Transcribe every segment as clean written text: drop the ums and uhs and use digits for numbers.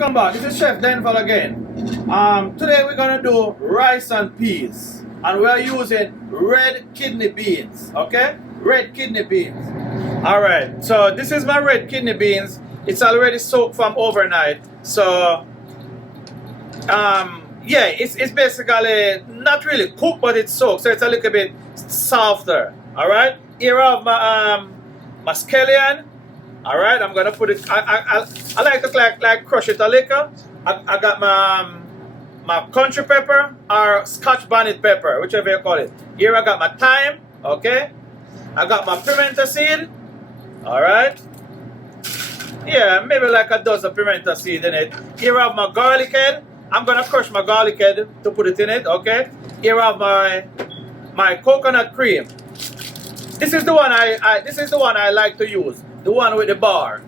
Welcome back. This is Chef Denver again. Today we're gonna do rice and peas, and we're using red kidney beans. Okay, red kidney beans. All right. So this is my red kidney beans. It's already soaked from overnight. So yeah, it's basically not really cooked, but it's soaked, so it's a little bit softer. All right. Here I have my scallion. All right, I'm gonna put it. I like to like crush it a little. I got my country pepper or Scotch bonnet pepper, whichever you call it. Here I got my thyme. Okay, I got my pimento seed. All right. Yeah, maybe like a dozen pimento seed in it. Here I have my garlic head. I'm gonna crush my garlic head to put it in it. Okay. Here I have my coconut cream. This is the one I like to use. The one with the bar.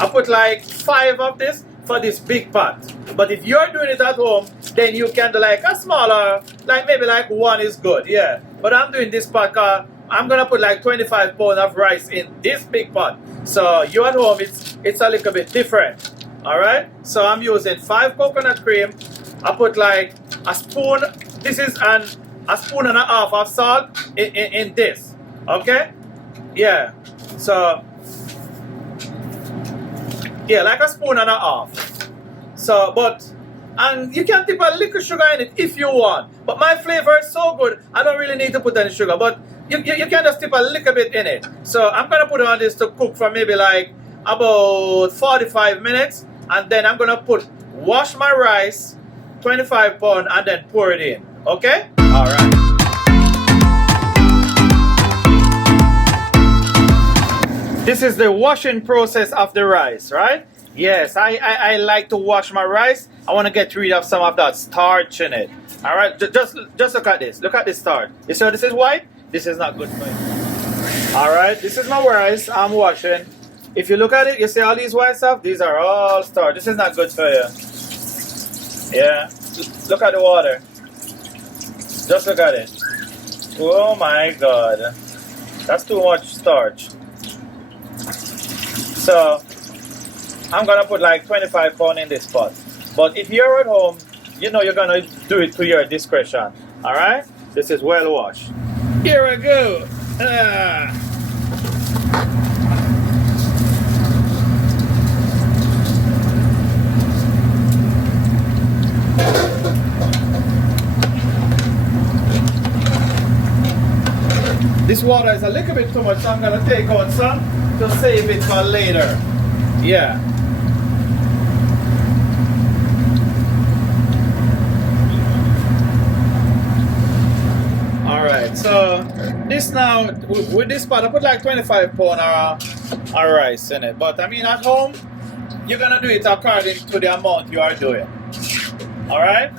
I put like 5 of this for this big pot. But if you're doing it at home, then you can do like a smaller, like maybe like 1 is good, yeah. But I'm doing this pot, I'm gonna put like 25 pounds of rice in this big pot. So you at home, it's a little bit different. Alright? So I'm using 5 coconut cream. I put like a spoon. This is a spoon and a half of salt in this. Okay? Yeah, so yeah, like a spoon and a half. So, and you can dip a little sugar in it if you want. But my flavor is so good, I don't really need to put any sugar. But you can just dip a little bit in it. So I'm gonna put on this to cook for maybe like about 45 minutes, and then I'm gonna wash my rice, 25 pounds, and then pour it in. Okay? All right. This is the washing process of the rice, right? Yes, I like to wash my rice. I want to get rid of some of that starch in it. All right, just look at this. Look at this starch. You see how this is white? This is not good for you. All right, this is my rice I'm washing. If you look at it, you see all these white stuff? These are all starch. This is not good for you. Yeah, look at the water. Just look at it. Oh my God. That's too much starch. So I'm gonna put like 25 pounds in this pot. But if you're at home, you know you're gonna do it to your discretion. Alright? This is well washed. Here I go. This water is a little bit too much, so I'm gonna take out some to save it for later. Yeah. Alright, so this now, with this pot, I put like 25 pounds of rice in it. But I mean, at home, you're gonna do it according to the amount you are doing. Alright?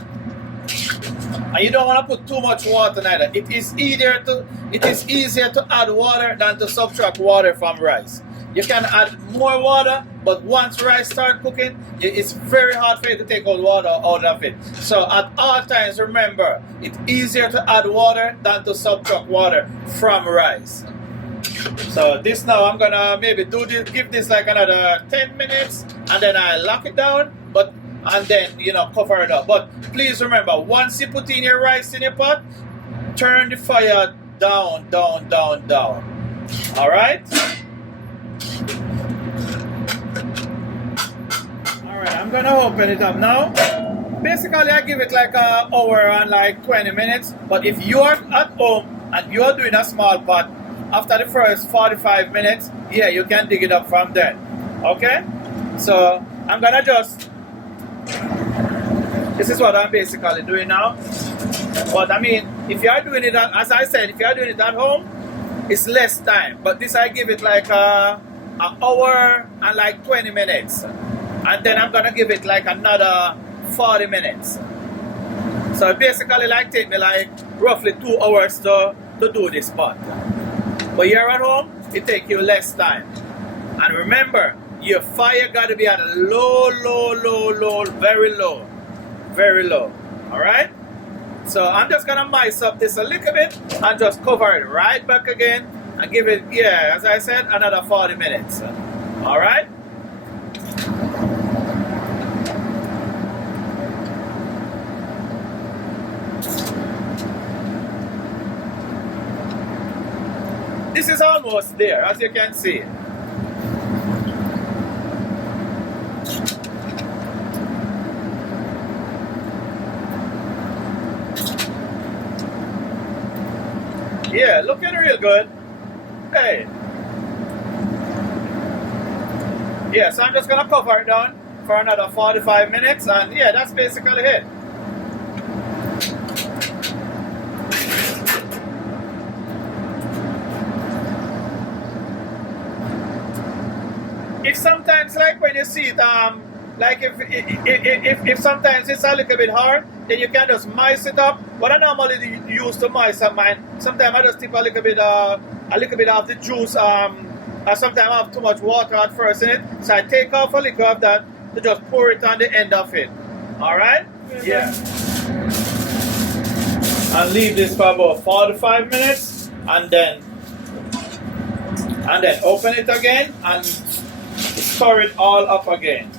And you don't want to put too much water neither. It is easier to add water than to subtract water from rice. You can add more water, but once rice starts cooking, it's very hard for you to take out water out of it. So at all times, remember, it's easier to add water than to subtract water from rice. So this now, I'm gonna maybe do this, give this like another 10 minutes, and then I lock it down, and then, cover it up. But please remember, once you put in your rice in your pot, turn the fire down, down, down, down. All right? I'm gonna open it up now. Basically, I give it like an hour and like 20 minutes. But if you are at home and you are doing a small pot, after the first 45 minutes, yeah, you can dig it up from there. Okay? So I'm gonna this is what I'm basically doing now. But I mean, if you are doing it, as I said, if you are doing it at home, it's less time. But this I give it like an hour and like 20 minutes. And then I'm gonna give it like another 40 minutes. So it basically like take me like roughly 2 hours to do this pot. But here at home, it take you less time. And remember, your fire gotta be at a low, very low. Very low. Alright? So I'm just gonna mice up this a little bit and just cover it right back again and give it, yeah, as I said, another 40 minutes. Alright? This is almost there, as you can see. Yeah, looking real good. Hey. Yeah, so I'm just gonna cover it down for another 45 minutes, and yeah, that's basically it. If sometimes, like when you see it, like if sometimes it's a little bit hard, then you can just mice it up. But I normally use to mice up mine. Sometimes I just tip a little bit of the juice. And sometimes I have too much water at first in it, so I take off a little of that to just pour it on the end of it. All right? Yeah. And leave this for about 45 minutes, and then open it again and stir it all up again,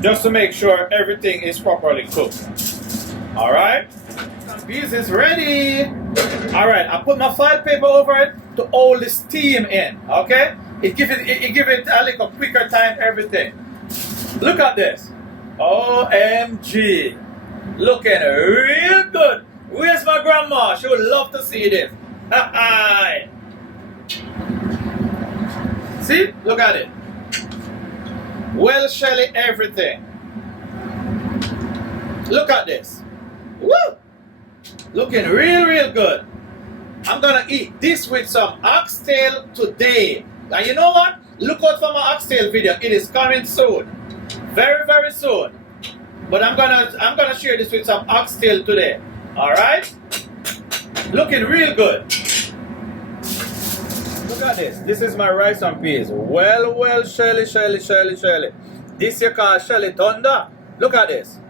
just to make sure everything is properly cooked. All right? Some peas is ready. All right, I put my foil paper over it to hold the steam in. Okay, it give it a little quicker time. Everything. Look at this. OMG, looking real good. Where's my grandma? She would love to see this. See? Look at it. Well, Shelly, everything. Look at this. Woo! Looking real good. I'm gonna eat this with some oxtail today. And you know what? Look out for my oxtail video. It is coming soon. Very soon. But I'm gonna share this with some oxtail today. Alright? Looking real good. Look at this. This is my rice and peas. Well, Shelly. This you call Shelly Thunder. Look at this.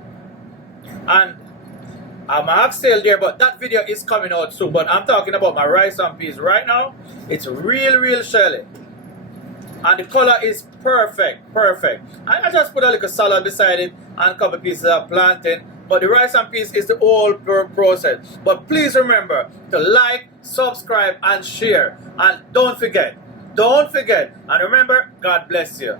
And I'm oxtail there, but that video is coming out soon. But I'm talking about my rice and peas right now. It's real Shelly. And the color is perfect. I just put a little salad beside it and a couple pieces of plantain. But the rice and peas is the whole process. But please remember to like, subscribe, and share. And don't forget. And remember, God bless you.